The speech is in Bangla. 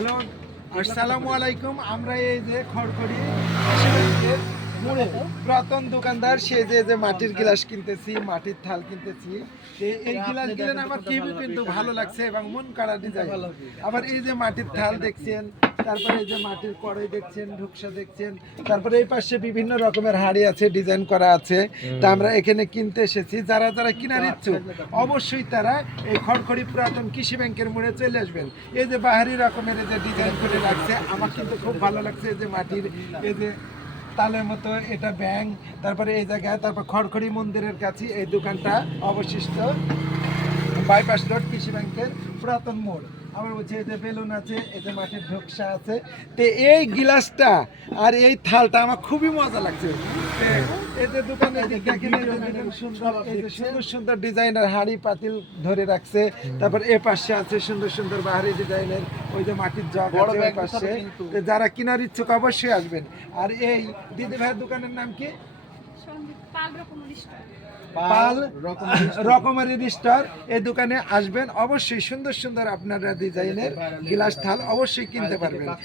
হ্যালো, আসসালামু আলাইকুম। আমরা এই যে খড়খড়ি কৃষিব্যাংকের মোড়ে পুরাতন দোকানদার, সে যে মাটির গ্লাস কিনতেছি, মাটির থাল কিনতেছি। এই গ্লাস গুলো আমার খুবই কিন্তু ভালো লাগছে এবং মন কাড়া ডিজাইন। আবার এই যে মাটির থাল দেখছেন, তারপরে এই যে মাটির কড়াই দেখছেন, ঢুকসা দেখছেন, তারপরে এই পাশে বিভিন্ন রকমের হাড়ি আছে, ডিজাইন করা আছে। তা আমরা এখানে কিনতে এসেছি। যারা যারা কেনার ইচ্ছুক অবশ্যই তারা এই খড়খড়ি পুরাতন কৃষি ব্যাংকের মোড়ে চলে আসবেন। এই যে বাহারি রকমের এই যে ডিজাইন করে রাখছে, আমার কিন্তু খুব ভালো লাগছে। এই যে মাটির এই যে তালের মতো এটা ব্যাং, তারপরে এই জায়গায়, তারপর খড়খড়ি মন্দিরের কাছে এই দোকানটা অবশিষ্ট বাইপাস রোড কৃষি ব্যাংকের পুরাতন মোড়। আমার বলছে এই যে বেলুন আছে, এই যে মাটির ঢোকসা আছে। তো এই গিলাসটা আর এই থালটা আমার খুবই মজা লাগছে। এই যে দোকানের সুন্দর সুন্দর ডিজাইনের হাড়ি পাতিল ধরে রাখছে। তারপর এ পাশে আছে সুন্দর সুন্দর বাহারি ডিজাইনের ওই যে মাটির জগ আছে ওই পাশে। যারা কেনার ইচ্ছুক অবশ্যই আসবেন। আর এই দিদি ভাইয়ের দোকানের নাম কি? পাল রকমারি স্টোর। এই দোকানে আসবেন অবশ্যই, সুন্দর সুন্দর আপনারা ডিজাইনের গ্লাস থাল অবশ্যই কিনতে পারবেন।